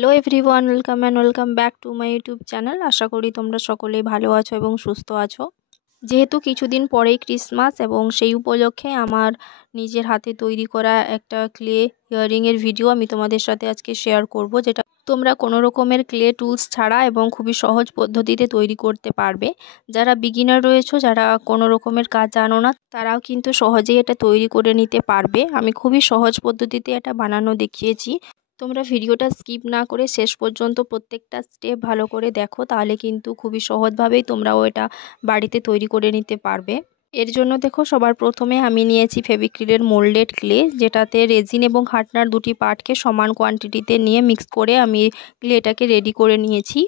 Hello everyone, welcome back to my YouTube channel. আশা করি তোমরা সকলেই ভালো আছো এবং সুস্থ আছো। যেহেতু কিছুদিন পরেই ক্রিসমাস এবং সেই উপলক্ষে আমার নিজের হাতে তৈরি করা একটা ক্লে ইয়াররিংয়ের ভিডিও আমি তোমাদের সাথে আজকে শেয়ার করব, যেটা তোমরা কোনো রকমের ক্লে টুলস ছাড়া এবং খুবই সহজ পদ্ধতিতে তৈরি করতে পারবে। যারা বিগিনার রয়েছো, যারা কোনো রকমের কাজ জানো না, তারাও কিন্তু সহজেই এটা তৈরি করে নিতে পারবে। আমি খুবই সহজ পদ্ধতিতে এটা বানানো দেখিয়েছি। তোমরা ভিডিওটা স্কিপ না করে শেষ পর্যন্ত প্রত্যেকটা স্টেপ ভালো করে দেখো, তাহলে কিন্তু খুবই সহজভাবেই তোমরাও এটা বাড়িতে তৈরি করে নিতে পারবে। এর জন্য দেখো, সবার প্রথমে আমি নিয়েছি ফেভিক্রিলের মোল্ডেড ক্লে, যেটাতে রেজিন এবং হার্ডনার দুটি পার্টকে সমান কোয়ান্টিটিতে নিয়ে মিক্স করে আমি ক্লেটাকে রেডি করে নিয়েছি।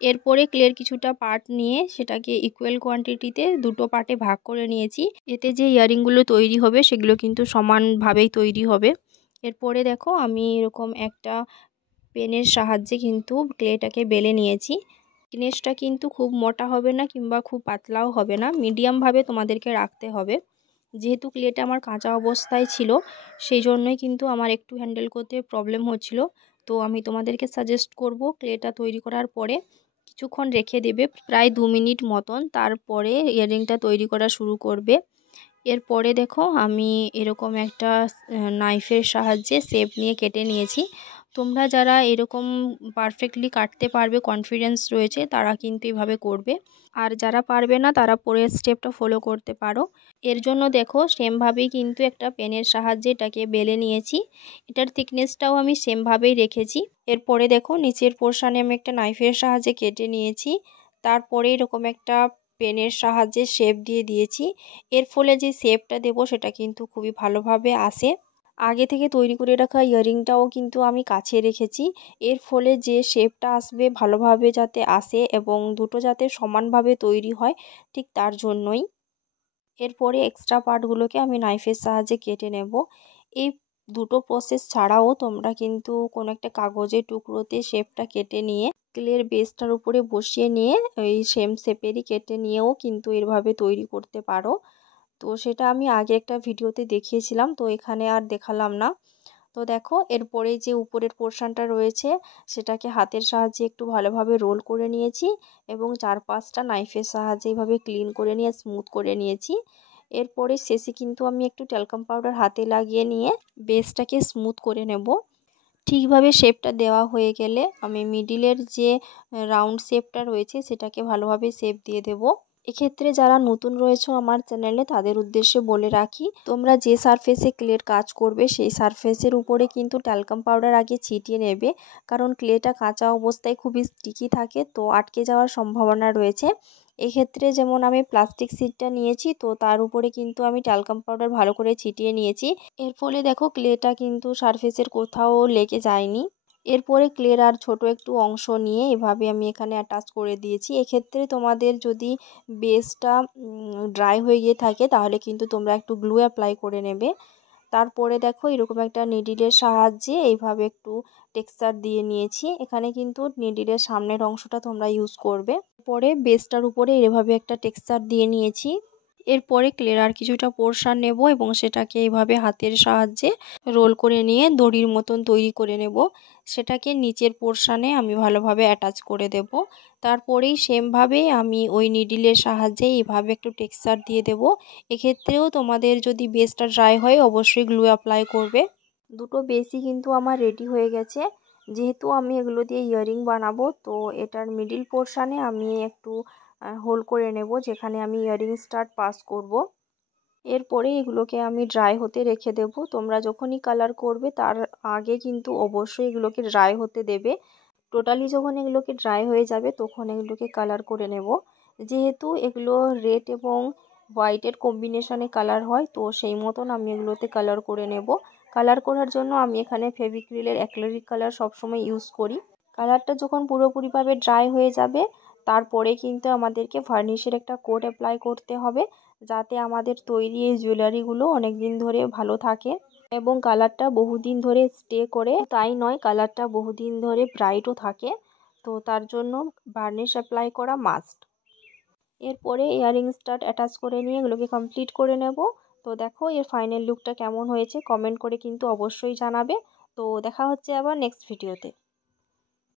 এরপরে ক্লের কিছুটা পার্ট নিয়ে সেটাকে ইকুয়াল কোয়ান্টিটিতে দুটো পার্টে ভাগ করে নিয়েছি। এতে যে ইয়াররিংগুলো তৈরি হবে সেগুলো কিন্তু সমানভাবেই তৈরি হবে। এরপরে দেখো, আমি এরকম একটা পেনের সাহায্যে কিন্তু ক্লেটাকে বেলে নিয়েছি। থিকনেসটা কিন্তু খুব মোটা হবে না কিংবা খুব পাতলাও হবে না, মিডিয়ামভাবে তোমাদেরকে রাখতে হবে। যেহেতু ক্লেটা আমার কাঁচা অবস্থায় ছিল, সেই জন্যই কিন্তু আমার একটু হ্যান্ডেল করতে প্রবলেম হচ্ছিল। তো আমি তোমাদেরকে সাজেস্ট করব, ক্লেটা তৈরি করার পরে কিছুক্ষণ রেখে দেবে, প্রায় 2 মিনিট মতন, তারপরে ইয়াররিংটা তৈরি করা শুরু করবে। এরপরে দেখো, আমি এরকম একটা নাইফের সাহায্যে শেপ নিয়ে কেটে নিয়েছি। তোমরা যারা এরকম পারফেক্টলি কাটতে পারবে, কনফিডেন্স রয়েছে, তারা কিন্তু এভাবে করবে। আর যারা পারবে না, তারা পরের স্টেপটা ফলো করতে পারো। এর জন্য দেখো, সেমভাবেই কিন্তু একটা পেনের সাহায্যে এটাকে বেলে নিয়েছি। এটার থিকনেসটাও আমি সেমভাবেই রেখেছি। এরপরে দেখো, নিচের পোর্শনে আমি একটা নাইফের সাহায্যে কেটে নিয়েছি। তারপরে এরকম একটা পেনের সাহায্যে শেপ দিয়ে দিয়েছি। এর ফলে যে শেপটা দেবো সেটা কিন্তু খুবই ভালোভাবে আসে। আগে থেকে তৈরি করে রাখা ইয়াররিংটাও কিন্তু আমি কাছে রেখেছি। এর ফলে যে শেপটা আসবে ভালোভাবে যাতে আসে এবং দুটো যাতে সমানভাবে তৈরি হয়, ঠিক তার জন্যই। এরপরে এক্সট্রা পার্টগুলোকে আমি নাইফের সাহায্যে কেটে নেব। এই দুটো প্রসেস ছাড়াও তোমরা কিন্তু কোনো একটা কাগজের টুকরোতে শেপটা কেটে নিয়ে ক্লের বেসটার উপরে বসিয়ে নিয়ে ওই সেম শেপেরই কেটে নিয়েও কিন্তু এভাবে তৈরি করতে পারো। তো সেটা আমি আগে একটা ভিডিওতে দেখিয়েছিলাম, তো এখানে আর দেখালাম না। তো দেখো, এরপরে যে উপরের পোর্শনটা রয়েছে সেটাকে হাতের সাহায্যে একটু ভালোভাবে রোল করে নিয়েছি এবং চারপাশটা নাইফের সাহায্যে এইভাবে ক্লিন করে নিয়ে স্মুথ করে নিয়েছি। এরপরে শেষে কিন্তু আমি একটু ট্যালকাম পাউডার হাতে লাগিয়ে নিয়ে বেসটাকে স্মুথ করে নেব। ঠিকভাবে শেপটা দেওয়া হয়ে গেলে আমি মিডিলের যে রাউন্ড শেপটা রয়েছে সেটাকে ভালোভাবে শেপ দিয়ে দেব। এক্ষেত্রে যারা নতুন রয়েছে আমার চ্যানেলে, তাদের উদ্দেশ্যে বলে রাখি, তোমরা যে সারফেসে ক্লের কাজ করবে সেই সারফেসের উপরে কিন্তু ট্যালকাম পাউডার আগে ছিটিয়ে নেবে, কারণ ক্লেটা কাঁচা অবস্থায় খুবই স্টিকি থাকে, তো আটকে যাওয়ার সম্ভাবনা রয়েছে। এক্ষেত্রে যেমন আমি প্লাস্টিক শিটটা নিয়েছি, তো তার উপরে কিন্তু আমি ট্যালকাম পাউডার ভালো করে ছিটিয়ে নিয়েছি। এর ফলে দেখো, ক্লেটা কিন্তু সারফেসের কোথাও লেগে যায়নি। এরপরে ক্লের আর ছোট একটু অংশ নিয়ে এভাবে আমি এখানে অ্যাটাচ করে দিয়েছি। এক্ষেত্রে তোমাদের যদি বেসটা ড্রাই হয়ে গিয়ে থাকে, তাহলে কিন্তু তোমরা একটু গ্লু অ্যাপ্লাই করে নেবে। তারপরে দেখো, এরকম একটা নিডিলের সাহায্যে এইভাবে একটু টেক্সচার দিয়ে নিয়েছি। এখানে কিন্তু নিডিলের সামনের অংশটা তোমরা ইউজ করবে। পরে বেসটার উপরে এভাবে একটা টেক্সচার দিয়ে নিয়েছি। এরপরে ক্লের আর কিছুটা পোর্শন নেব এবং সেটাকে এইভাবে হাতের সাহায্যে রোল করে নিয়ে দড়ির মতন তৈরি করে নেব। সেটাকে নিচের পোর্শনে আমি ভালোভাবে অ্যাটাচ করে দেব। তারপরেই সেমভাবে আমি ওই নিডিলের সাহায্যে এইভাবে একটু টেক্সচার দিয়ে দেব। এক্ষেত্রেও তোমাদের যদি বেসটা ড্রাই হয়, অবশ্যই গ্লু অ্যাপ্লাই করবে। দুটো বেসই কিন্তু আমার রেডি হয়ে গেছে। যেহেতু আমি এগুলো দিয়ে ইয়াররিং বানাবো, তো এটার মিডিল পোর্শনে আমি একটু হোল করে নেব, যেখানে আমি ইয়াররিং স্টাড পাস করব। এরপরে এগুলোকে আমি ড্রাই হতে রেখে দেব। তোমরা যখনই কালার করবে তার আগে কিন্তু অবশ্যই এগুলোকে ড্রাই হতে দেবে। টোটালি যখন এগুলোকে ড্রাই হয়ে যাবে, তখন এগুলোকে কালার করে নেব। যেহেতু এগুলো রেড এবং হোয়াইটের কম্বিনেশনে কালার হয়, তো সেই মতন আমি এগুলোতে কালার করে নেব। কালার করার জন্য আমি এখানে ফেভিক্রিলের অ্যাক্রিলিক কালার সবসময় ইউজ করি। কালারটা যখন পুরোপুরিভাবে ড্রাই হয়ে যাবে, তারপরে কিন্তু আমাদেরকে ভার্নিশের একটা কোট অ্যাপ্লাই করতে হবে, যাতে আমাদের তৈরি এই জুয়েলারিগুলো অনেক দিন ধরে ভালো থাকে এবং কালারটা বহুদিন ধরে স্টে করে। তাই নয়, কালারটা বহুদিন ধরে ব্রাইটও থাকে, তো তার জন্য ভার্নিশ অ্যাপ্লাই করা মাস্ট। এরপরে ইয়াররিং স্টাড অ্যাটাচ করে নিয়ে এগুলোকে কমপ্লিট করে নেব। তো দেখো, এর ফাইনাল লুকটা কেমন হয়েছে কমেন্ট করে কিন্তু অবশ্যই জানাবে। তো দেখা হচ্ছে আবার নেক্সট ভিডিওতে।